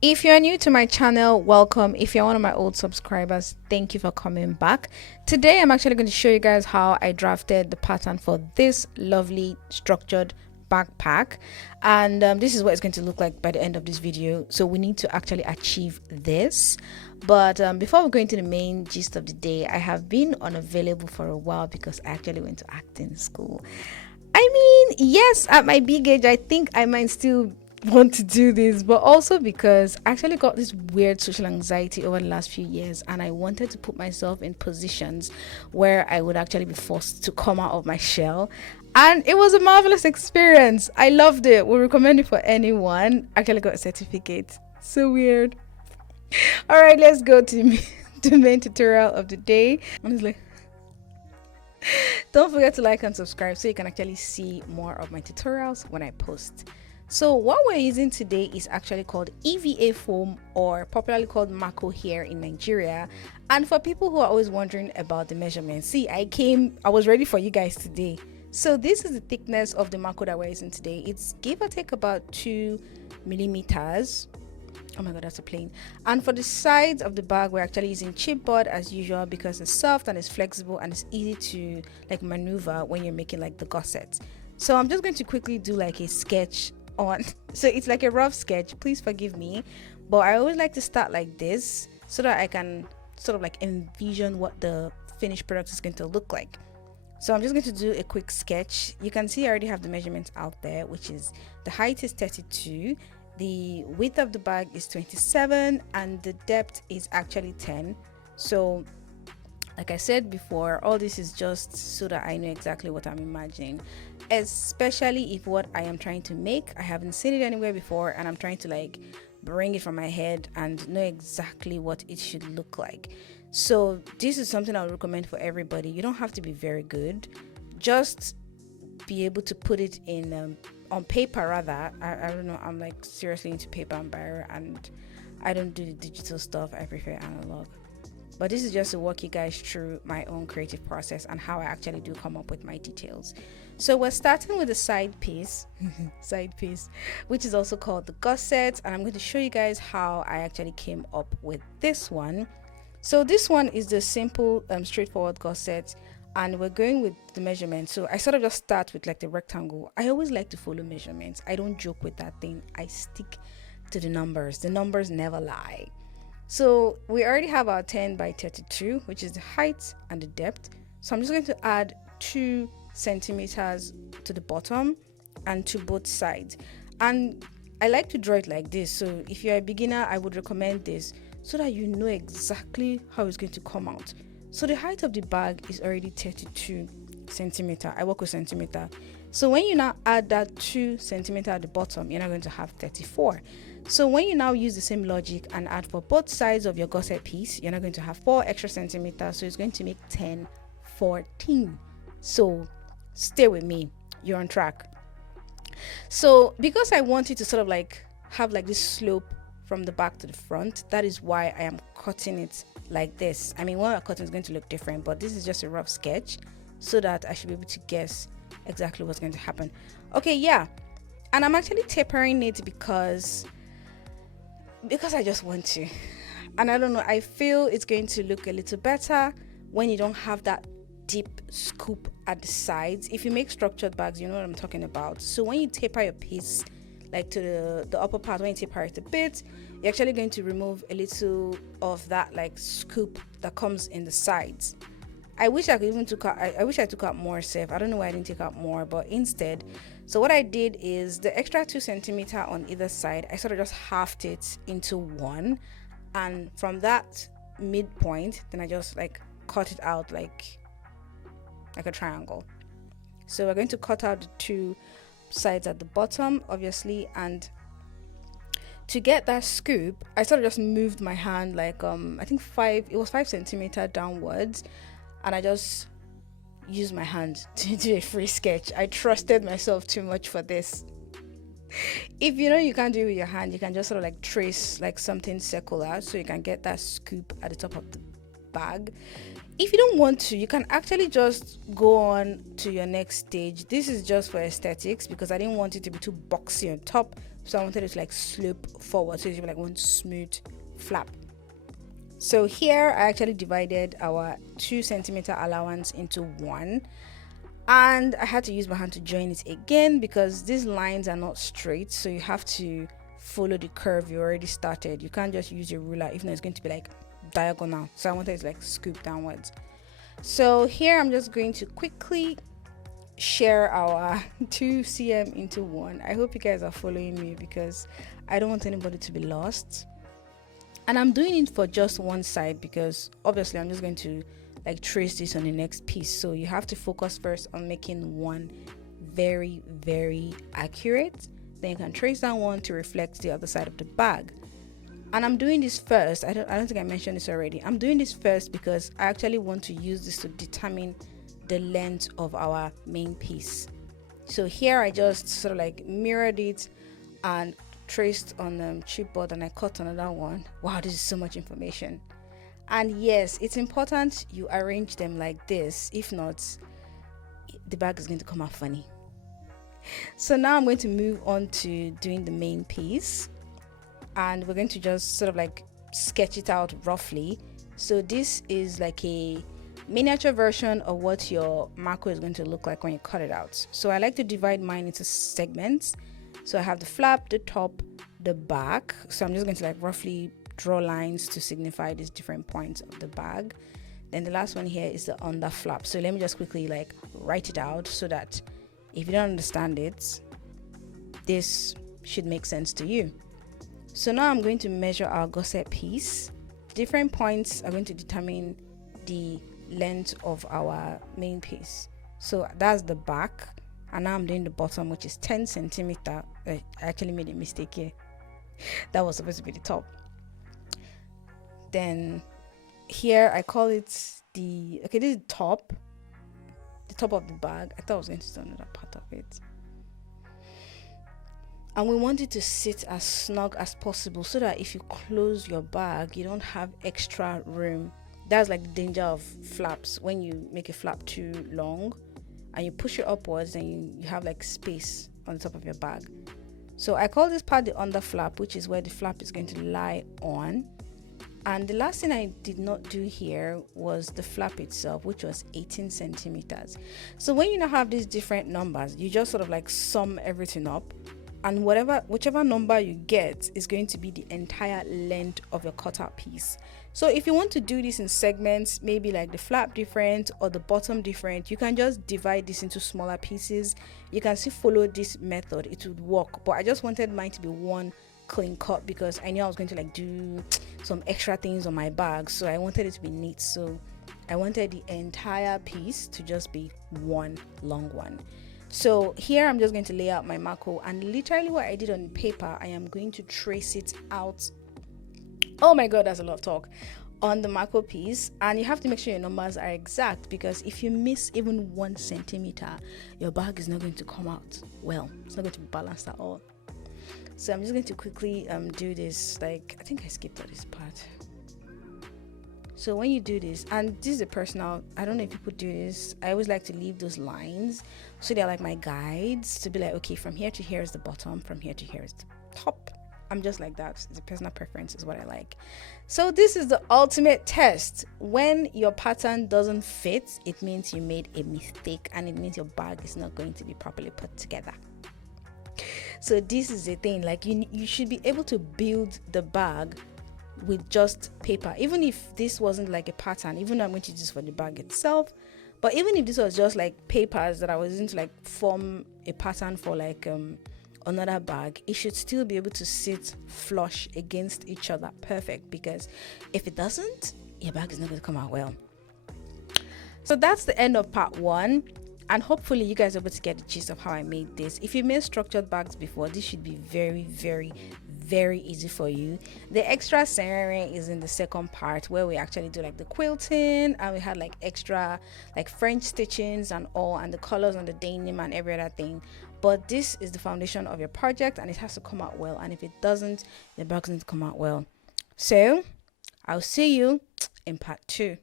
If you're new to my channel, welcome. If you're one of my old subscribers, thank you for coming back. Today I'm actually going to show you guys how I drafted the pattern for this lovely structured backpack, and this is what it's going to look like by the end of this video. So we need to actually achieve this, but before we go into the main gist of the day, I have been unavailable for a while because I actually went to acting school. I mean, yes, at my big age I think I might still want to do this, but also because I actually got this weird social anxiety over the last few years, and I wanted to put myself in positions where I would actually be forced to come out of my shell. And it was a marvelous experience. I loved it. We recommend it for anyone. Actually got a certificate. So weird. All right, let's go to the main tutorial of the day. Honestly, don't forget to like and subscribe so you can actually see more of my tutorials when I post. So what we're using today is actually called EVA foam, or popularly called Mako here in Nigeria. And for people who are always wondering about the measurements, see, I was ready for you guys today. So this is the thickness of the Mako that we're using today. It's give or take about 2 millimeters. Oh my god, that's a plane. And for the sides of the bag, we're actually using chipboard as usual because it's soft and it's flexible and it's easy to like maneuver when you're making like the gussets. So I'm just going to quickly do like a sketch on, so it's like a rough sketch, please forgive me, but I always like to start like this so that I can sort of like envision what the finished product is going to look like. So I'm just going to do a quick sketch. You can see I already have the measurements out there, which is the height is 32, the width of the bag is 27, and the depth is actually 10. So like I said before, all this is just so that I know exactly what I'm imagining, especially if what I am trying to make, I haven't seen it anywhere before and I'm trying to like bring it from my head and know exactly what it should look like. So this is something I would recommend for everybody. You don't have to be very good, just be able to put it in on paper rather. I don't know, I'm like seriously into paper and biro, and I don't do the digital stuff, I prefer analog. But this is just to walk you guys through my own creative process and how I actually do come up with my details. So we're starting with the side piece, which is also called the gusset, and I'm going to show you guys how I actually came up with this one. So this one is the simple, straightforward gusset, and we're going with the measurements. So I sort of just start with like the rectangle. I always like to follow measurements. I don't joke with that thing. I stick to the numbers. The numbers never lie. So we already have our 10 by 32, which is the height and the depth. So I'm just going to add 2 centimeters to the bottom and to both sides. And I like to draw it like this. So if you're a beginner, I would recommend this so that you know exactly how it's going to come out. So the height of the bag is already 32 centimeter. I work with centimeter. So when you now add that 2 centimeter at the bottom, you're now going to have 34. So when you now use the same logic and add for both sides of your gusset piece, you're now going to have 4 extra centimeters. So it's going to make 10, 14. So stay with me. You're on track. So because I want it to sort of like have like this slope from the back to the front, that is why I am cutting it like this. I mean, when I'm cutting, it's going to look different, but this is just a rough sketch so that I should be able to guess exactly what's going to happen. Okay, yeah. And I'm actually tapering it because I just want to. And I don't know, I feel it's going to look a little better when you don't have that deep scoop at the sides. If you make structured bags, you know what I'm talking about. So when you taper your piece like to the upper part, when you taper it a bit, you're actually going to remove a little of that like scoop that comes in the sides. I wish I could even I wish I took out more safe. I don't know why I didn't take out more, but instead, so what I did is the extra 2 centimeter on either side, I sort of just halved it into one, and from that midpoint, then I just like cut it out like a triangle. So we're going to cut out the 2 sides at the bottom, obviously, and to get that scoop, I sort of just moved my hand like I think 5 centimeter downwards, and I just used my hand to do a free sketch. I trusted myself too much for this. If you know you can't do it with your hand, you can just sort of like trace like something circular so you can get that scoop at the top of the bag. If you don't want to, you can actually just go on to your next stage. This is just for aesthetics because I didn't want it to be too boxy on top, so I wanted it to like slope forward, so it should be like one smooth flap. So here I actually divided our 2 centimeter allowance into 1, and I had to use my hand to join it again because these lines are not straight, so you have to follow the curve you already started. You can't just use your ruler, if not it's going to be like diagonal. So I wanted it to like scoop downwards. So here I'm just going to quickly share our 2 cm into 1. I hope you guys are following me because I don't want anybody to be lost. And I'm doing it for just one side because obviously I'm just going to like trace this on the next piece. So you have to focus first on making one very, very accurate. Then you can trace that one to reflect the other side of the bag. And I'm doing this first. I don't think I mentioned this already. I'm doing this first because I actually want to use this to determine the length of our main piece. So here I just sort of like mirrored it and traced on chipboard, and I cut another one. Wow, this is so much information. And yes, it's important you arrange them like this. If not, the bag is going to come out funny. So now I'm going to move on to doing the main piece, and we're going to just sort of like sketch it out roughly. So this is like a miniature version of what your macro is going to look like when you cut it out. So I like to divide mine into segments. So I have the flap, the top, the back. So I'm just going to like roughly draw lines to signify these different points of the bag. Then the last one here is the under flap. So let me just quickly like write it out so that if you don't understand it, this should make sense to you. So now I'm going to measure our gusset piece. Different points are going to determine the length of our main piece. So that's the back, and now I'm doing the bottom, which is 10 centimeter. I actually made a mistake here. That was supposed to be the top. Then here I call it this is the top of the bag. I thought I was going to do another part of it. And we want it to sit as snug as possible so that if you close your bag, you don't have extra room. That's like the danger of flaps. When you make a flap too long and you push it upwards, then you have like space on the top of your bag. So I call this part the under flap, which is where the flap is going to lie on. And the last thing I did not do here was the flap itself, which was 18 centimeters. So when you now have these different numbers, you just sort of like sum everything up, and whichever number you get is going to be the entire length of your cutout piece. So if you want to do this in segments, maybe like the flap different or the bottom different, you can just divide this into smaller pieces. You can still follow this method, it would work, but I just wanted mine to be one clean cut because I knew I was going to like do some extra things on my bag, so I wanted it to be neat. So I wanted the entire piece to just be one long one. So here I'm just going to lay out my macro, and literally what I did on paper, I am going to trace it out. Oh my god, that's a lot of talk. On the macro piece, and you have to make sure your numbers are exact, because if you miss even 1 centimeter, your bag is not going to come out well. It's not going to be balanced at all. So I'm just going to quickly do this. Like, I think I skipped all this part. So when you do this, and this is a personal, I don't know if people do this, I always like to leave those lines so they're like my guides, to be like, okay, from here to here is the bottom, from here to here is the top. I'm just like that. It's a personal preference, is what I like. So this is the ultimate test. When your pattern doesn't fit, it means you made a mistake, and it means your bag is not going to be properly put together. So this is the thing, like you should be able to build the bag with just paper, even if this wasn't like a pattern, even though I'm going to use this for the bag itself. But even if this was just like papers that I was using to like form a pattern for like another bag, it should still be able to sit flush against each other perfect, because if it doesn't, your bag is not going to come out well. So that's the end of part 1, and hopefully you guys are able to get the gist of how I made this. If you made structured bags before, this should be very, very, very easy for you. The extra centering is in the second part, where we actually do like the quilting, and we had like extra like French stitchings and all, and the colors on the denim and every other thing. But this is the foundation of your project, and it has to come out well, and if it doesn't, the bag doesn't come out well. So I'll see you in part 2.